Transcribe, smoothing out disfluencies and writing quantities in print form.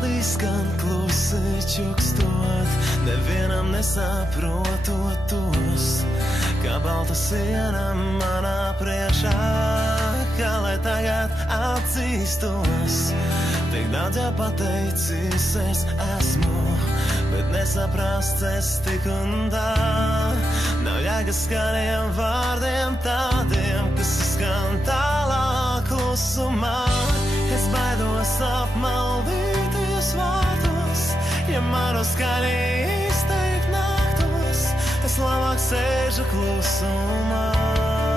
vārdi skan klusi čukstot, nevienam nesaprotot tos, kā balta siena manā priekšā, kā lai tagad atzīstos. Tik daudz jau pateicis es esmu, bet nesaprast es tik un tā. Nav jēgas skaniem vārdiem tādiem, kas skan tālāk klusumā. Es baidos apmaldīties vārdos, ja manu skaļi izteikt nāktos. Es labāk sēžu klusumā.